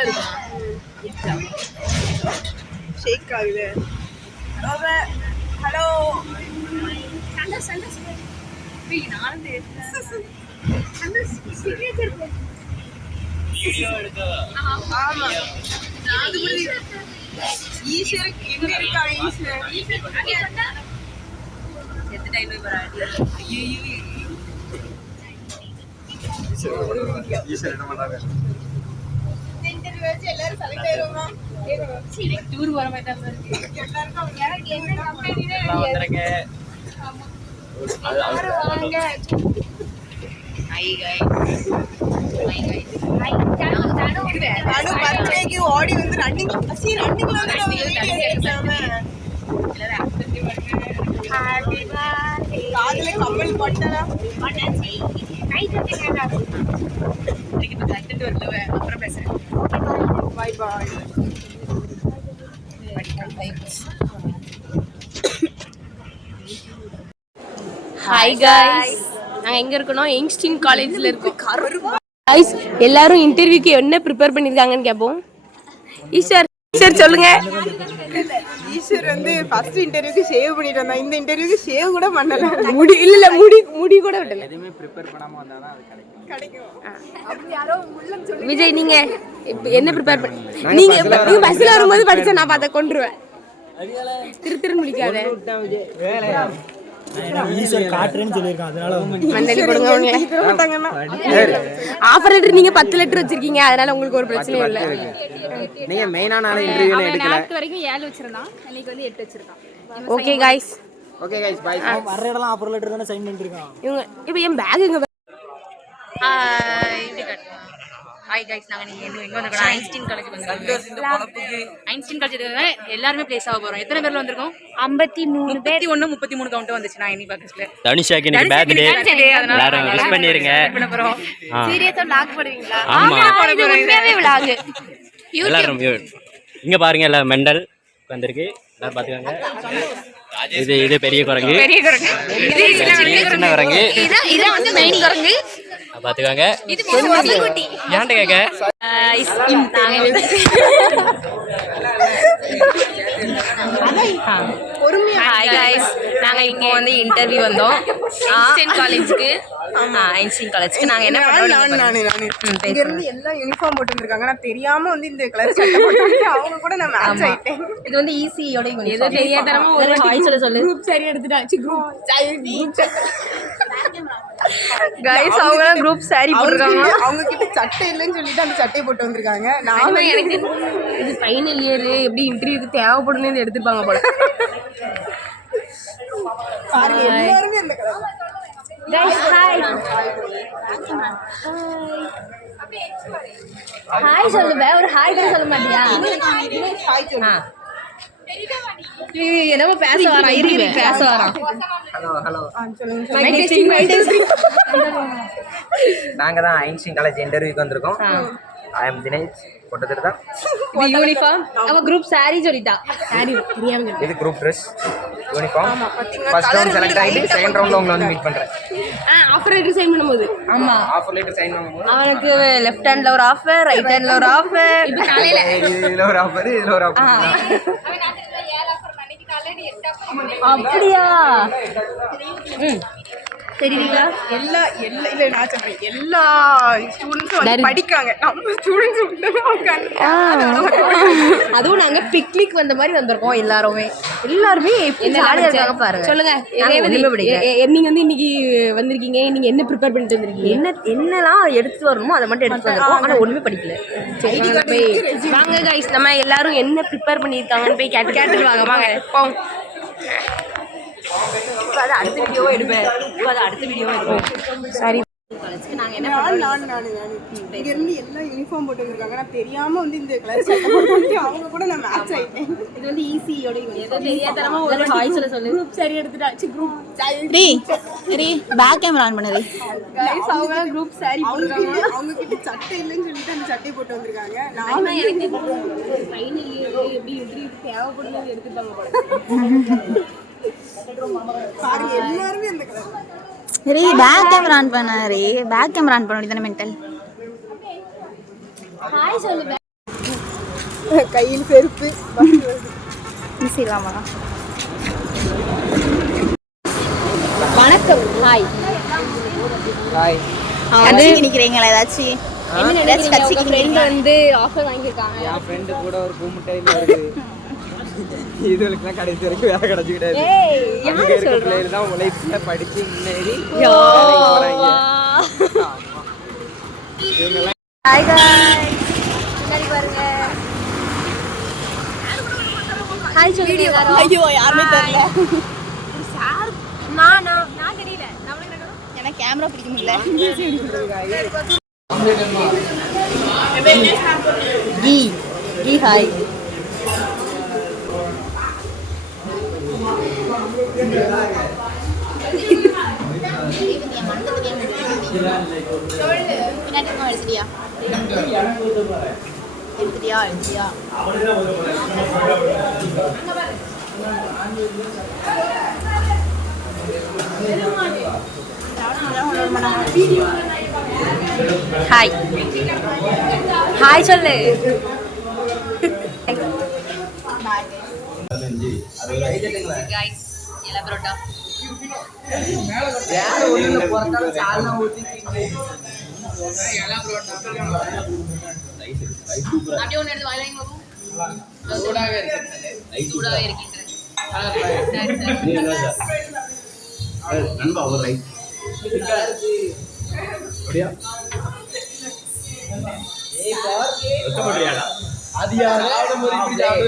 கலர்ல இருக்குமா? ஷேக் ஆகுது. ஹலோ சந்தோஷ் சந்தோஷ் போய் நானும் சந்தோஷ் சிக்னேச்சர் போ. ஆமா அது கூட ஈஸ்வர் எங்க இருக்கா? ஈஸ்வர் எத்த டைம் வராடி. ஐயோ ஈஸ்வர் என்ன பண்றாங்க? இன்டர்வியூ வச்சு எல்லாரும் செலக்ட் ஆயிருவோமா? டூர் வர மாதிரி தான் இருக்கு. எல்லாருக்கும் எனக்கு என்ன கம்பெனினே வந்துருங்க. ஆமா வாங்க. Hi guys. Hi guys. Hi தானு பர்த்டேக்கு ஓடி வந்து ரன்னிங் ரன்னிங்ல வந்து வீடியோ எடுத்தாம எல்லாரும் ஆக்டிவிட்டி பண்ணுங்க. Happy birthday. காதுல கம்மல் போட்டா போட்டாச்சு. கை தட்டுங்க. இன்னைக்கு இப்ப கட்டட்டு வரல அப்புறம் பேசுறேன். By by. ஹாய் காய்ஸ், நாங்கள் எங்கே இருக்கோம்? யங்ஸ்டின் காலேஜில் இருக்கோம். காய்ஸ் எல்லாரும் இன்டர்வியூக்கு என்ன ப்ரிப்பேர் பண்ணியிருக்காங்கன்னு கேட்போம். ஈஸ்வர் சொல்லுங்க. ஈஸ்வர் வந்து ஃபர்ஸ்ட் இன்டர்வியூக்கு ஷேவ் பண்ணிட்டு வந்தான். இந்த இன்டர்வியூக்கு ஷேவ் கூட பண்ணல. முடி கூட விடல. எதுவுமே ப்ரிப்பேர் பண்ணாம வந்தாதான் அது கிடைக்கும். விஜய் நீங்க என்ன ப்ரிப்பேர் பண்ணி நீங்க பஸ்ல வரும்போது படிச்சா நான் பார்த்த கொன்றுவேன். திரு முடிக்காத. ஆபரேட்டர் நீங்க 10 லெட்டர் வச்சிருக்கீங்க, அதனால உங்களுக்கு ஒரு பிரச்சனையும் இல்ல. நீங்க மெயினான இன்டர்வியூல எடுக்கல. நேத்து வரைக்கும் 7 வச்சிருந்தான், இன்னைக்கு வந்து 8 வச்சிருக்கான். Okay guys, bye. வர இடலாம் ஆபர் லெட்டர் தான சைன் பண்ணிருக்கான். இவங்க இப்போ என் பேக் எங்க? ஹாய் गाइस, நாங்க எங்க வந்திருக்கோம்? ஐன்ஸ்டீன் காலேஜ் வந்திருக்கோம். இந்த பொளப்புக்கு ஐன்ஸ்டீன் காலேஜ் எல்லாரும் பிளேஸ் ஆக போறோம். எத்தனை பேர்ல வந்திருக்கோம்? 53 பேர். 33 கவுண்ட் வந்துச்சு. நான் இன்னி பாக்கஸ்ல தனிஷாக்கு இன்னைக்கு பர்த்டே, எல்லாரும் விஷ் பண்ணிருங்க. சீரியஸா vlog போடுவீங்களா? ஆமா இது உண்மையாவே vlog. எல்லாரும் இங்க பாருங்க, எல்லாம் மெண்டல் வந்திருக்கு. எல்லாரும் பாத்துக்கோங்க. இது பெரிய குரங்கு, சின்ன குரங்கு, இத வந்து மெயின் குரங்கு பாத்துக்கோங்க. இது குட்டி. ஏன்ட கேக்க ஹாய் गाइस, நாங்க இங்க வந்து இன்டர்வியூ வந்தோம் ஐன்ஸ்டீன் காலேஜுக்கு. ஐன்ஸ்டீன் காலேஜுக்கு நாங்க என்ன பண்றோம்? நானு இங்க இருந்து எல்லாம் யூனிஃபார்ம் போட்டு வந்திருக்காங்க. நான் தெரியாம வந்து இந்த கலர் சட்டை போட்டு அவங்க கூட நான் மேட்ச் ஆயிட்டேன். இது வந்து ஈஸியோட ஏதோ தெரியாதனமா ஒரு ஹாய் சொல்லு. குரூப் சரி எடுத்துட்டாச்சு. குரூப் गाइस அவங்க குரூப் சாரி போட்டுருக்காங்க. அவங்க கிட்ட சட்டை இல்லைன்னு சொல்லிட்டு அந்த சட்டையை போட்டு வந்திருக்காங்க. நான் எனக்கு இது ஃபைனல் இயர், எப்படி இன்டர்வியூக்கு தேவைப்படும்னு எடுத்துப்பாங்க போல. பாருங்க எல்லாரும் இந்த கலர். गाइस ஹாய் ஹாய் சொல்லுவே. ஒரு ஹாய் கூட சொல்ல மாட்டியா? ஹாய் சொல்லு. என்னமோ பேச வரான், இரு பேச வரான். ஹலோ சொல்லுங்க. நாங்க தான் ஐன்ஸ்டீன் காலேஜ் இன்டர்வியூக்கு வந்திருக்கோம். ஐ அம் தினேஷ் போட்டதுதான். இது யூனிஃபார்ம். அவ குரூப் சாரி சொல்லிட்டா. சாரி தெரியாம இது group Dress uniform. First round select ஆயிட்டு செகண்ட் ரவுண்ட்ல உங்களை வந்து மீட் பண்றேன். ஆஃபர் லெட்டர் சைன் பண்ணும்போது. ஆமா, ஆஃபர் லெட்டர் சைன் பண்ணும்போது அவனுக்கு லெஃப்ட் ஹேண்ட்ல ஒரு ஆஃபர், ரைட் ஹேண்ட்ல ஒரு ஆஃபர். இப்போ காலையில இதுல ஒரு ஆஃபர், இதுல ஒரு ஆஃபர். அப்படியா? தெரியுங்களா? எல்லா இல்ல நான் சொல்றேன், எல்லா ஸ்டூடெண்ட்ஸும் வந்து படிக்காங்க. நம்ம ஸ்டூடெண்ட்ஸ் அதுவும் நாங்க பிக்னிக் வந்த மாதிரி வந்திருக்கோம். எல்லாருமே என்ன ஜாலியா இருக்காங்க பாருங்க. சொல்லுங்க, நீங்க வந்து இன்னைக்கு வந்திருக்கீங்க, நீங்க என்ன ப்ரிப்பேர் பண்ணிட்டு வந்திருக்கீங்க? என்னெல்லாம் எடுத்து வரணுமோ அதை மட்டும் எடுத்து வந்திருக்கோம். ஆனா ஒண்ணுமே படிக்கல. வாங்க गाइस, நம்ம எல்லாரும் என்ன ப்ரிப்பேர் பண்ணிருக்காங்கன்னு போய் கேட்டுட்டு வாங்க போங்க. அடுத்த வீடியோவா எடுப்பேன். அடுத்த வீடியோவா எடுப்போம். சரி, நாங்க என்ன இங்க இருந்து எல்லாம் யூனிஃபார்ம் போட்டு வந்திருக்காங்க. நான் தெரியாம வந்து இந்த கலர் சட்டை போட்டு அவங்க கூட நான் மேட்ச் ஆயிட்டேன். இது வந்து ஈஸியோட ஏதோ தெரியாதனமா ஒரு ஹாய் சொல்லு. குரூப் சரி எடுத்துட்டாச்சு. குரூப் பேக் கேமரா ஆன் பண்ணுது. गाइस அவங்க குரூப் சாரி போட்டுருக்காங்க. அவங்க கிட்ட சட்டை இல்லைன்னு சொல்லிட்டு அந்த சட்டையை போட்டு வந்திருக்காங்க. நான் எனக்கு ஃபைனல் இயர் எப்படி இன்டர்வியூக்கு தேவைப்படும்னு எடுத்துப்பாங்க போல. பாருங்க எல்லாரும் இந்த கலர். ரே பேக் கேமரா ஆன் பண்ண. ரே பேக் கேமரா ஆன் பண்ண வேண்டியதானே மென்டல். ஹாய் சொல்லு. கையில் செருப்பு ஈஸிலாமா? வணக்கம். ஹாய். ஹாய். கட்சிக்கு நிக்கிறீங்களா? ஏதாச்சும் என்ன நினைக்கிறீங்க? உங்க ஃப்ரெண்ட் வந்து ஆஃபர் வாங்கியிருக்காங்க. என் ஃப்ரெண்டு கூட ஒரு கூமுட்டையில் வருது. இதுகளுக்குலாம் கடைசி வரைக்கும் வேலை கிடைச்சி கிடையாது. அங்கே இருக்க பிள்ளைகள் தான் உழைப்புல படிச்சு முன்னேறி போறாங்க. Hi guys. பின்னாடி பாருங்க. ஹாய் சொல்லுங்க எல்லாரும். ஐயோ யாருமே தெரியல. நான் தெரியல. எனக்கு கேமரா பிடிக்க முடியல. கீ ஹாய். எடுத்துட்டியா? ஹாய். ஹாய் சொல்லு. गाइस எல்லாம் பரோட்டா அப்படியே ஒன்று எடுத்து வாயில வைங்க பாப்போம். சூடாக இருக்கின்றது. நண்பா ஒரு ரைட் அப்படியா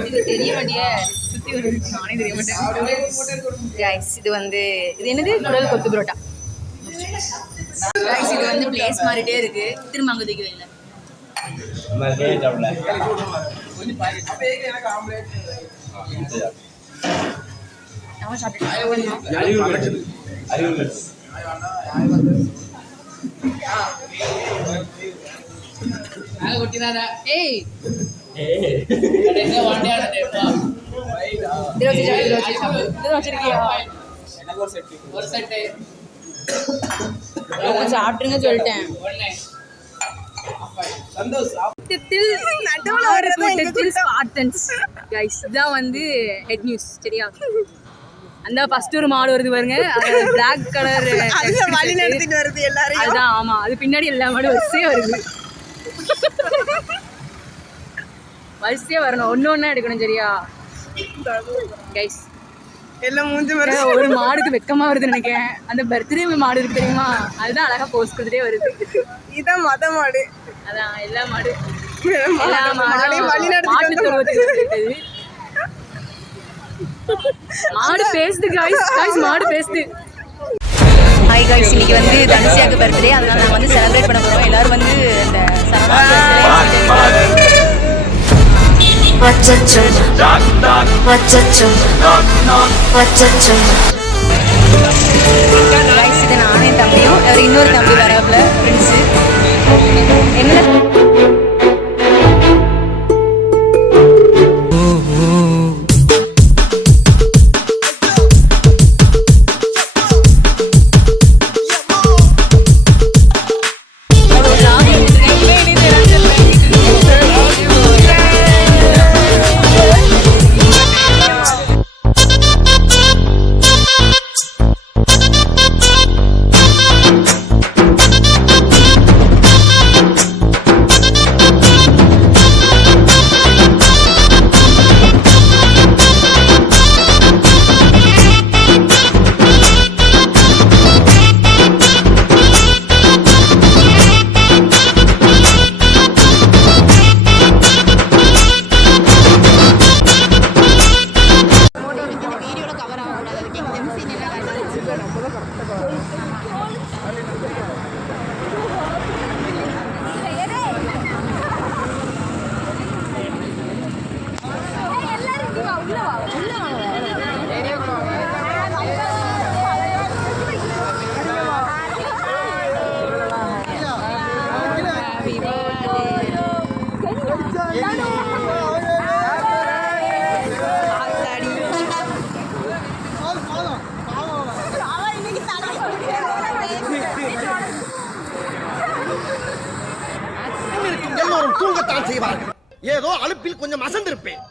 இது தெரிய மாட்டியே, சுத்தி வருது, நானே தெரிய மாட்டேன். Guys, இது வந்து இது என்னது? குடல் கொத்து பரோட்டா. Guys, இது வந்து பிளேஸ் மாறிட்டே இருக்கு, திரும்ப அங்க தூக்கி வைல. நம்ம சாப்பிட்டு ஏய் சாப்பிட்டுருங்க சொல்லிட்டேன். இதான் வந்து ஹெட் நியூஸ் சரியா? அந்த ஃபர்ஸ்ட் ஒரு மாடு வருது பாருங்க, பிளாக் கலர் வழி நடத்திட்டு வருது எல்லாரும். அதுதான் ஆமா, அது பின்னாடி எல்லா மாடும் வரிசையா வருது. வரிசையா வரணும், ஒண்ணு எடுக்கணும் சரியா கைஸ்? எல்லாம் மூஞ்சி ஒரு மாடுக்கு வெக்கமா வருது நினைக்கிறேன். அந்த பர்த்டே மாடு இருக்கு தெரியுமா, அதுதான் அழகா போஸ்ட் கொடுத்துட்டே வருது. இதான் மத மாடு. அதான் எல்லா மாடு வழி நடத்திட்டு மாடு பேசுது guys, மாடு பேசுது. ஹாய் गाइस, இன்னைக்கு வந்து தனுஷியாக்கு பர்த்டே, அதனால நாங்க வந்து செலிப்ரேட் பண்ண போறோம். எல்லாரும் வந்து இந்த गाइस, இது நானே தம்பியும் இன்னொரு தம்பி வராப்ல ஃப்ரெண்ட்ஸ். என்ன எல்லோரும் தூங்கத்தான் செய்வார்கள். ஏதோ அலுப்பில் கொஞ்சம் அசந்திருப்பேன்.